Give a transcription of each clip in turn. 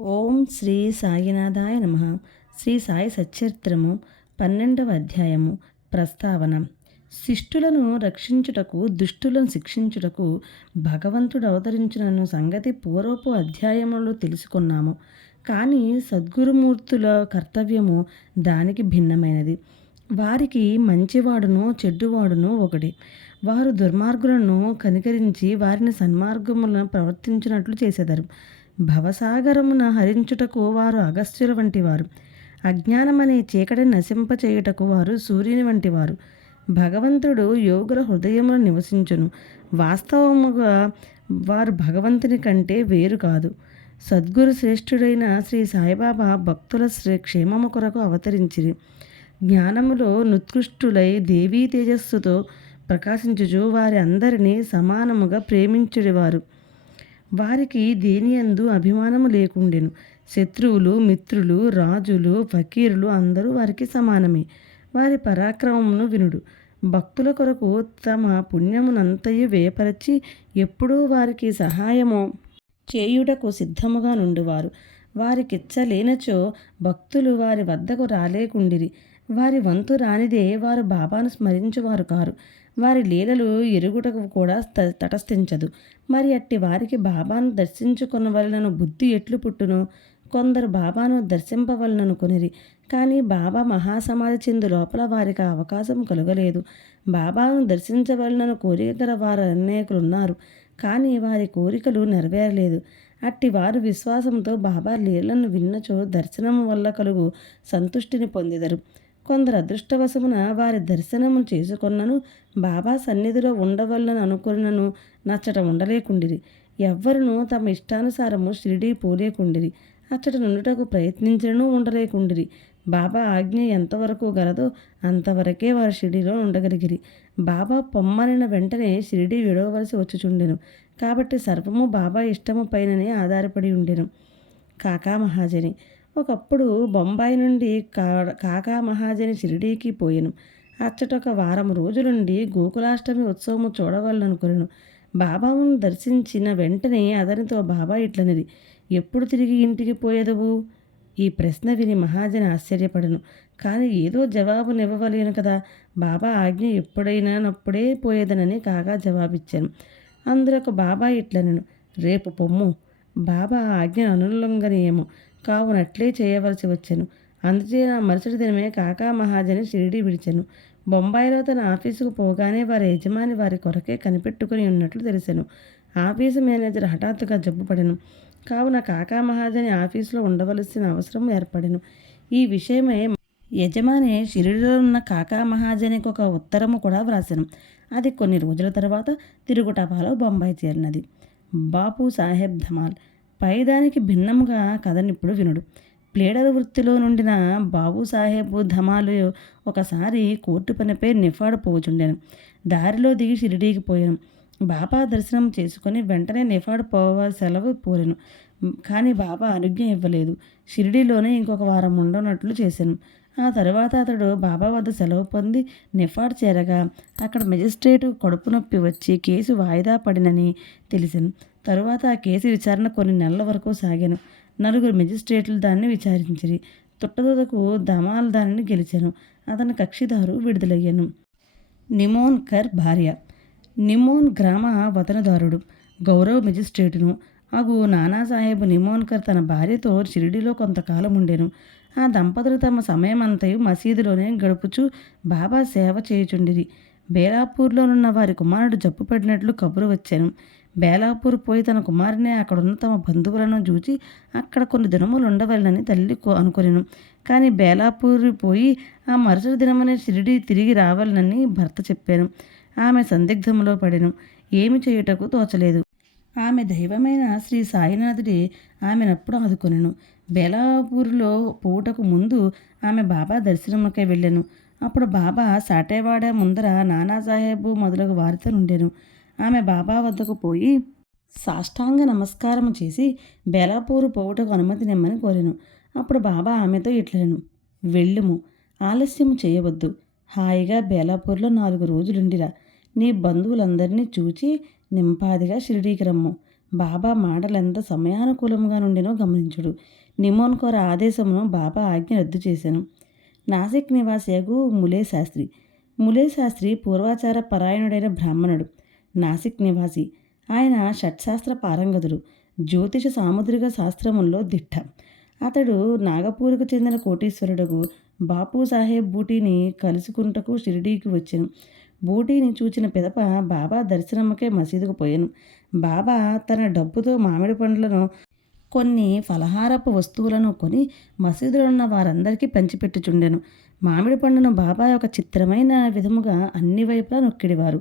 ఓం శ్రీ సాయినాథాయ నమః. శ్రీ సాయి సచ్చరిత్రము 12వ అధ్యాయము. ప్రస్తావన. శిష్టులను రక్షించుటకు దుష్టులను శిక్షించుటకు భగవంతుడు అవతరించిన సంగతి పూర్వపు అధ్యాయములో తెలుసుకున్నాము. కానీ సద్గురుమూర్తుల కర్తవ్యము దానికి భిన్నమైనది. వారికి మంచివాడును చెడ్డువాడును ఒకటి. వారు దుర్మార్గులను కనికరించి వారిని సన్మార్గములను ప్రవర్తించినట్లు చేసేదారు. భవసాగరమున హరించుటకు వారు అగస్త్యుల వంటివారు. అజ్ఞానమనే చీకటిని నశింపచేయుటకు వారు సూర్యుని వంటివారు. భగవంతుడు యోగుల హృదయమును నివసించును. వాస్తవముగా వారు భగవంతుని కంటే వేరు కాదు. సద్గురు శ్రేష్ఠుడైన శ్రీ సాయిబాబా భక్తుల క్షేమము కొరకు అవతరించిరి. జ్ఞానములో నుత్కృష్టులై దేవీ తేజస్సుతో ప్రకాశించుచు వారి అందరినీ సమానముగా ప్రేమించుడివారు. వారికి దేనియందు అభిమానము లేకుండెను. శత్రువులు, మిత్రులు, రాజులు, ఫకీరులు అందరూ వారికి సమానమే. వారి పరాక్రమమును వినుడు. భక్తుల కొరకు తమ పుణ్యమునంతయు వేపరచి ఎప్పుడూ వారికి సహాయము చేయుటకు సిద్ధముగా నుండువారు. వారికిచ్చలేనచో భక్తులు వారి వద్దకు రాలేకుండిరి. వారి వంతు రానిదే వారు బాబాను స్మరించువారు కారు. వారి లీలలు ఎరుగుటకు కూడా తటస్థించదు. మరి అట్టి వారికి బాబాను దర్శించుకొనవలనను బుద్ధి ఎట్లు పుట్టును? కొందరు బాబాను దర్శింపవలననుకొనిరి. కానీ బాబా మహాసమాధి చెందు లోపల వారికి అవకాశం కలుగలేదు. బాబాను దర్శించవలనను కోరిక గల వారు అనేకులున్నారు. కానీ వారి కోరికలు నెరవేరలేదు. అట్టి వారు విశ్వాసంతో బాబా లీలను విన్నచో దర్శనము వల్ల కలుగు సంతుష్టిని పొందెదరు. కొందరు అదృష్టవశమున వారి దర్శనము చేసుకొన్నను బాబా సన్నిధిలో ఉండవలనని అనుకున్నను నచ్చట ఉండలేకుండిరి. ఎవ్వరును తమ ఇష్టానుసారము షిరిడీ పోలేకుండిరి. అచ్చట నుండుటకు ప్రయత్నించను ఉండలేకుండిరి. బాబా ఆజ్ఞ ఎంతవరకు గలదో అంతవరకే వారు షిరిడీలో ఉండగలిగిరి. బాబా పొమ్మనిన వెంటనే షిరిడీ విడవవలసి వచ్చుచుండెను. కాబట్టి సర్వము బాబా ఇష్టము పైననే ఆధారపడి ఉండెను. కాకా మహాజని. ఒకప్పుడు బొంబాయి నుండి కాకా మహాజని షిరిడీకి పోయెను. అచ్చటొక వారం రోజులుండి గోకులాష్టమి ఉత్సవము చూడవలననుకొనెను. బాబాను దర్శించిన వెంటనే అతనితో బాబా ఇట్లనిది, ఎప్పుడు తిరిగి ఇంటికి పోయేదవు? ఈ ప్రశ్న విని మహాజని ఆశ్చర్యపడను. కానీ ఏదో జవాబునివ్వవలేను కదా. బాబా ఆజ్ఞ ఎప్పుడైనానప్పుడే పోయేదనని కాకా జవాబిచ్చాను. అందులకు బాబా ఇట్లనెను, రేపు పొమ్ము. బాబా ఆజ్ఞ అనుల్లంఘనీయము కావునట్లే చేయవలసి వచ్చెను. అందుచే నా మరుసటి దినమే కాకా మహాజని షిరిడీ విడిచెను. బొంబాయిలో తన ఆఫీసుకు పోగానే వారి యజమాని వారి కొరకే కనిపెట్టుకుని ఉన్నట్లు తెలిసెను. ఆఫీసు మేనేజర్ హఠాత్తుగా జబ్బుపడెను. కావున కాకా మహాజని ఆఫీసులో ఉండవలసిన అవసరం ఏర్పడెను. ఈ విషయమై యజమాని షిరిడీలో ఉన్న కాకా మహాజనికి ఒక ఉత్తరము కూడా వ్రాసెను. అది కొన్ని రోజుల తర్వాత తిరుగుటపాలో బొంబాయి చేరినది. బాపు సాహెబ్ ధమాల్. పైదానికి భిన్నముగా కథనిప్పుడు వినుడు. ప్లేడర్ వృత్తిలో నుండిన బాబుసాహెబ్ ధమాలు ఒకసారి కోర్టు పనిపై నిఫాడు పోచుండెను. దారిలో దిగి షిరిడీకి పోయాను. బాబా దర్శనం చేసుకుని వెంటనే నిఫాడు పోవాలి సెలవు కోరెను. కానీ బాబా అనుజ్ఞ ఇవ్వలేదు. షిరిడీలోనే ఇంకొక వారం ఉండనట్లు చేశాను. ఆ తరువాత అతడు బాబా వద్ద సెలవు పొంది నిఫాడ్ చేరగా అక్కడ మెజిస్ట్రేటు కడుపు నొప్పి వచ్చి కేసు వాయిదా పడినని తెలిసాను. తరువాత ఆ కేసు విచారణ కొన్ని నెలల వరకు సాగాను. 4 మెజిస్ట్రేట్లు దాన్ని విచారించిరి. తుట్టతుదకు ధమాల్ దానిని గెలిచాను. అతని కక్షిదారు విడుదలయ్యాను. నిమోన్కర్ భార్య. నిమోన్ గ్రామ వతనదారుడు, గౌరవ మెజిస్ట్రేటును అగు నానాసాహెబ్ నిమోన్కర్ తన భార్యతో షిరిడీలో కొంతకాలం ఉండెను. ఆ దంపతులు తమ సమయమంతయు మసీదులోనే గడుపుచు బాబా సేవ చేయుచుండిరి. బేలాపూర్లోనున్న వారి కుమారుడు జబ్బు పడినట్లు కబురు వచ్చాను. బేలాపూర్ పోయి తన కుమారునే అక్కడున్న తమ బంధువులను చూచి అక్కడ కొన్ని దినములు ఉండవలనని తల్లి అనుకొనెను. కానీ బేలాపూర్ పోయి ఆ మరుసటి దినమనే షిరిడీ తిరిగి రావాలనని భర్త చెప్పాను. ఆమె సందిగ్ధంలో పడెను. ఏమి చేయుటకు తోచలేదు. ఆమె దైవమైన శ్రీ సాయినాథుడే ఆమెనప్పుడు ఆదుకొనెను. బేలాపూర్లో పోవుటకు ముందు ఆమె బాబా దర్శనముకై వెళ్ళెను. అప్పుడు బాబా సాటేవాడ ముందర నానాసాహెబు మొదలగు వారితో నుండెను. ఆమె బాబా వద్దకు పోయి సాష్టాంగ నమస్కారము చేసి బేలాపూరు పోవుటకు అనుమతినిమ్మని కోరెను. అప్పుడు బాబా ఆమెతో ఇట్లనెను, వెళ్ళుము, ఆలస్యము చేయవద్దు. హాయిగా బేలాపూర్లో 4 రోజులుండిరా. నీ బంధువులందరినీ చూచి నింపాదిగా షిరిడీకి రమ్ము. బాబా మాటలెంత సమయానుకూలంగా నుండినో గమనించుడు. నిమోన్కోర ఆదేశమును బాబా ఆజ్ఞ రద్దు చేశాను. నాసిక్ నివాసియగు ములే శాస్త్రి. ములే శాస్త్రి పూర్వాచార పరాయణుడైన బ్రాహ్మణుడు. నాసిక్ నివాసి. ఆయన షట్శాస్త్ర పారంగతుడు. జ్యోతిష సాముద్రిక శాస్త్రముల్లో దిట్ట. అతడు నాగపూర్కు చెందిన కోటీశ్వరుడుకు బాపు సాహెబ్ బూటీని కలుసుకుంటకు షిరిడీకి వచ్చెను. బూటీని చూచిన పిదప బాబా దర్శనమ్మకే మసీదుకు పోయాను. బాబా తన డబ్బుతో మామిడి పండ్లను కొన్ని ఫలహారపు వస్తువులను కొని మసీదులో ఉన్న వారందరికీ పంచిపెట్టుచుండెను. మామిడి పండును బాబా ఒక చిత్రమైన విధముగా అన్ని వైపులా నొక్కిడివారు.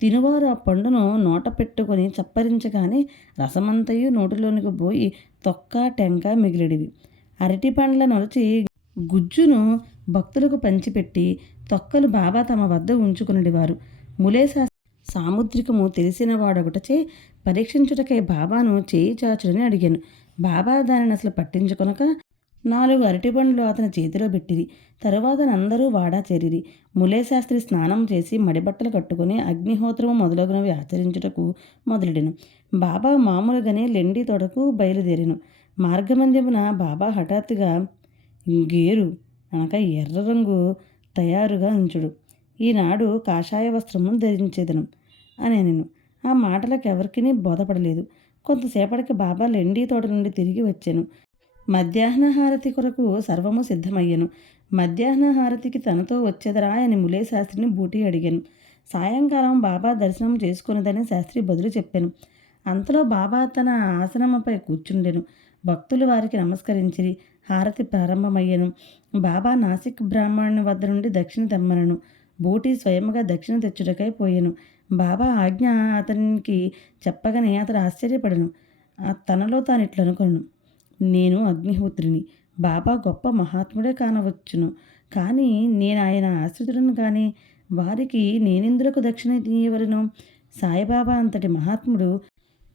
తినువారు ఆ పండును నోట పెట్టుకొని చప్పరించగానే రసమంతయు నోటిలోనికి పోయి తొక్క టెంక మిగిలిడివి. అరటి పండ్ల నొలచి గుజ్జును భక్తులకు పంచిపెట్టి తొక్కలు బాబా తమ వద్ద ఉంచుకునేవారు. ములేసా సాముద్రికము తెలిసిన వాడొకటచే పరీక్షించుటకై బాబాను చేయి చాచుడని అడిగాను. బాబా దానిని అసలు పట్టించుకొనక 4 అరటిపండ్లు అతని చేతిలో పెట్టిరి. తరువాత అందరూ వాడా చేరిరి. ములేశాస్త్రి స్నానం చేసి మడిబట్టలు కట్టుకుని అగ్నిహోత్రము మొదలగునవి ఆచరించుటకు మొదలెడెను. బాబా మామూలుగానే లెండి తోటకు బయలుదేరెను. మార్గమధ్యమున బాబా హఠాత్తుగా గేరు అనగా ఎర్ర రంగు తయారుగా ఉంచుడు. ఈనాడు కాషాయ వస్త్రమును ధరించేదను అని నేను. ఆ మాటలకు ఎవరికీ బోధపడలేదు. కొంతసేపటికి బాబా లెండి తోట నుండి తిరిగి వచ్చాను. మధ్యాహ్న హారతి కొరకు సర్వము సిద్ధమయ్యను. మధ్యాహ్న హారతికి తనతో వచ్చేదరా అని ములే శాస్త్రిని బూటీ అడిగాను. సాయంకాలం బాబా దర్శనం చేసుకున్నదని శాస్త్రి బదులు చెప్పాను. అంతలో బాబా తన ఆసనముపై కూర్చుండెను. భక్తులు వారికి నమస్కరించిరి. హారతి ప్రారంభమయ్యను. బాబా నాసిక్ బ్రాహ్మణుని వద్ద నుండి దక్షిణ తెమ్మనను. బూటీ స్వయముగా దక్షిణ తెచ్చుటకై పోయెను. బాబా ఆజ్ఞ అతనికి చెప్పగానే అతడు ఆశ్చర్యపడను. తనలో తాను ఇట్లనుకొను, నేను అగ్నిహోత్రిని. బాబా గొప్ప మహాత్ముడే కానవచ్చును, కానీ నేను ఆయన ఆశ్రితుడను కానీ వారికి నేనెందులకు దక్షిణ తీయవలను? సాయిబాబా అంతటి మహాత్ముడు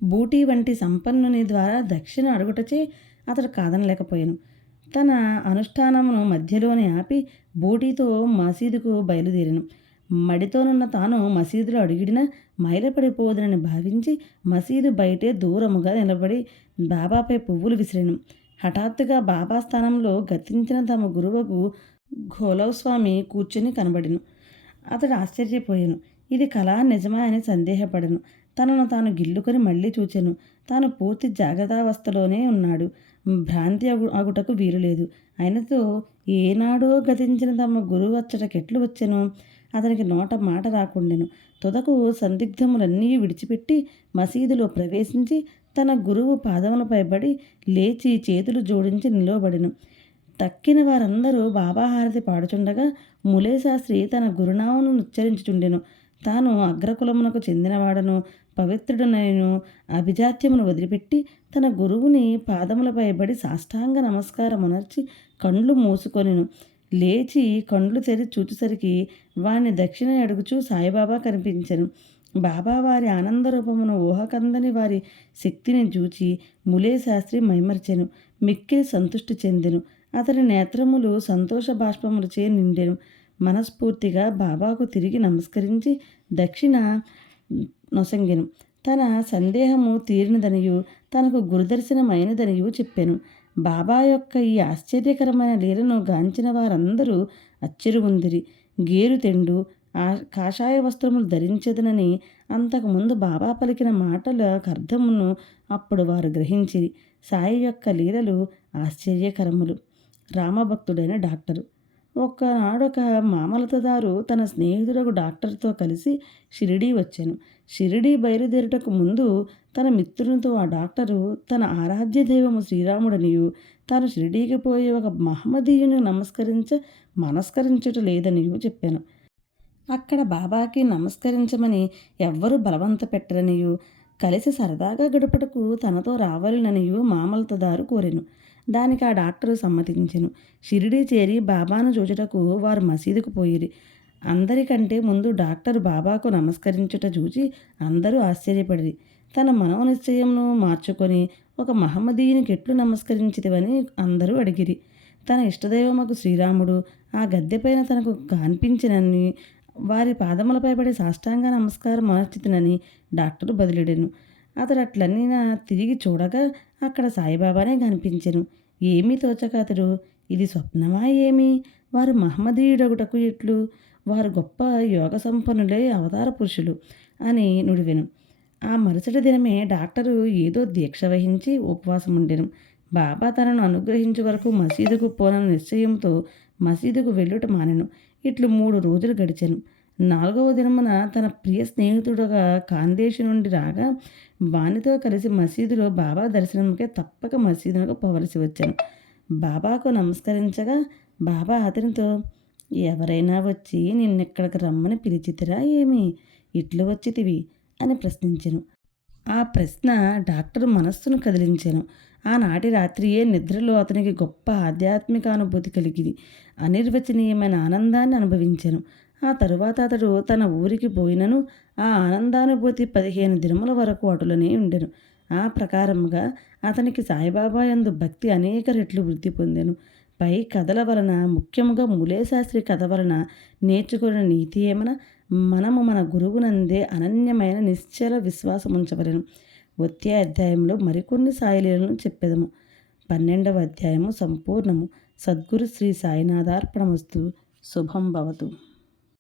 బూటీ వంటి సంపన్నుని ద్వారా దక్షిణ అడుగుటచే అతడు కాదనలేకపోయాను. తన అనుష్ఠానమును మధ్యలోనే ఆపి బూటీతో మసీదుకు బయలుదేరాను. మడితోనున్న తాను మసీదులో అడిగిడిన మైలపడిపోదునని భావించి మసీదు బయటే దూరముగా నిలబడి బాబాపై పువ్వులు విసిరాను. హఠాత్తుగా బాబా స్థానంలో గతించిన తమ గురువుకు ఘోలవస్వామి కూర్చుని కనబడిను. అతడు ఆశ్చర్యపోయాను. ఇది కళ నిజమా అని సందేహపడను. తనను తాను గిల్లుకొని మళ్ళీ చూచెను. తాను పూర్తి జాగ్రత్తావస్థలోనే ఉన్నాడు. భ్రాంతి అగుటకు వీలులేదు. ఆయనతో ఏనాడో గతించిన తమ గురువు అచ్చటకెట్లు వచ్చెను. అతనికి నోట మాట రాకుండెను. తుదకు సందిగ్ధములన్నీ విడిచిపెట్టి మసీదులో ప్రవేశించి తన గురువు పాదములపై పడి లేచి చేతులు జోడించి నిలవబడెను. తక్కిన వారందరూ బాబా హారతి పాడుచుండగా ములే శాస్త్రి తన గురునామను ఉచ్చరించుచుండెను. తాను అగ్రకులమునకు చెందినవాడను, పవిత్రుడనైను అభిజాత్యమును వదిలిపెట్టి తన గురువుని పాదములపై పడి సాష్టాంగ నమస్కారమునర్చి కండ్లు మూసుకొనెను. లేచి కండ్లు తెరి చూచేసరికి వాణ్ణి దక్షిణ అడుగుచూ సాయిబాబా కనిపించెను. బాబా వారి ఆనందరూపమును ఊహకందని వారి శక్తిని చూచి ములే శాస్త్రి మైమర్చెను. మిక్కిలి సంతృష్టి చెందెను. అతని నేత్రములు సంతోష బాష్పములచే నిండెను. మనస్ఫూర్తిగా బాబాకు తిరిగి నమస్కరించి దక్షిణ నొసంగెను. తన సందేహము తీరినదనియు తనకు గురుదర్శనమైనదనియు చెప్పెను. బాబా యొక్క ఈ ఆశ్చర్యకరమైన లీలను గాంచిన వారందరూ అచ్చిరుగుందిరి. గేరు తెండు కాషాయ వస్త్రములు ధరించదనని అంతకుముందు బాబా పలికిన మాటల అర్థమును అప్పుడు వారు గ్రహించిరి. సాయి యొక్క లీలలు ఆశ్చర్యకరములు. రామభక్తుడైన డాక్టరు. ఒకనాడొక మామలతదారు తన స్నేహితుడకు డాక్టర్తో కలిసి షిరిడీ వచ్చాను. షిరిడీ బయలుదేరుటకు ముందు తన మిత్రునితో ఆ డాక్టరు తన ఆరాధ్య దైవము శ్రీరాముడనియు తాను షిరిడీకి పోయి ఒక మహమ్మదీయుని మనస్కరించుట లేదనియు చెప్పాను. అక్కడ బాబాకి నమస్కరించమని ఎవ్వరూ బలవంత పెట్టరనియు కలిసి సరదాగా గడుపుటకు తనతో రావాలననియు మామలతదారు కోరెను. దానికి ఆ డాక్టరు సమ్మతించెను. షిరిడీ చేరి బాబాను చూచుటకు వారు మసీదుకు పోయిరి. అందరికంటే ముందు డాక్టర్ బాబాకు నమస్కరించుట చూచి అందరూ ఆశ్చర్యపడిరి. తన మనోనిశ్చయమును మార్చుకొని ఒక మహమ్మదీయునికి ఎట్లు నమస్కరించితివని అందరూ అడిగిరి. తన ఇష్టదైవముకు శ్రీరాముడు ఆ గద్దెపైన తనకు కనిపించినని వారి పాదములపై పడి సాష్టాంగ నమస్కారం మార్చితినని డాక్టరు బదిలిడెను. అతడు అట్లన్నీ తిరిగి చూడగా అక్కడ సాయిబాబానే కనిపించెను. ఏమీ తోచక అతడు ఇది స్వప్నమా ఏమి? వారు మహమ్మదీయుడొకటకు ఎట్లు? వారు గొప్ప యోగ సంపన్నులే అవతార పురుషులు అని నుడివెను. ఆ మరుసటి దినమే డాక్టరు ఏదో దీక్ష వహించి ఉపవాసం ఉండెను. బాబా తనను అనుగ్రహించే వరకు మసీదుకు పోనని నిశ్చయంతో మసీదుకు వెళ్ళుట మానెను. ఇట్లు 3 రోజులు గడిచెను. 4వ దినమున తన ప్రియ స్నేహితుడుగా ఖాందేశు నుండి రాగా వానితో కలిసి మసీదులో బాబా దర్శనంకే తప్పక మసీదునకు పోవలసి వచ్చెను. బాబాకు నమస్కరించగా బాబా అతనితో ఎవరైనా వచ్చి నిన్నెక్కడికి రమ్మని పిలిచితిరా ఏమి? ఇట్లు వచ్చితివి అని ప్రశ్నించెను. ఆ ప్రశ్న డాక్టర్ మనస్సును కదిలించెను. ఆనాటి రాత్రియే నిద్రలో అతనికి గొప్ప ఆధ్యాత్మిక అనుభూతి కలిగింది. అనిర్వచనీయమైన ఆనందాన్ని అనుభవించెను. ఆ తరువాత అతడు తన ఊరికి పోయినను ఆ ఆనందానుభూతి 15 దినముల వరకు అటులనే ఉండెను. ఆ ప్రకారముగా అతనికి సాయిబాబా యందు భక్తి అనేక రెట్లు వృద్ధి పొందెను. పై కథల వలన ముఖ్యముగా మూలేశాస్త్రి కథ వలన నేర్చుకున్న నీతి ఏమన మనము మన గురువునందే అనన్యమైన నిశ్చల విశ్వాసం ఉంచవలెను. వచ్చే అధ్యాయంలో మరికొన్ని సాయిలీలను చెప్పెదము. 12వ అధ్యాయము సంపూర్ణము. సద్గురు శ్రీ సాయినాథార్పణమస్తు. శుభం భవతు.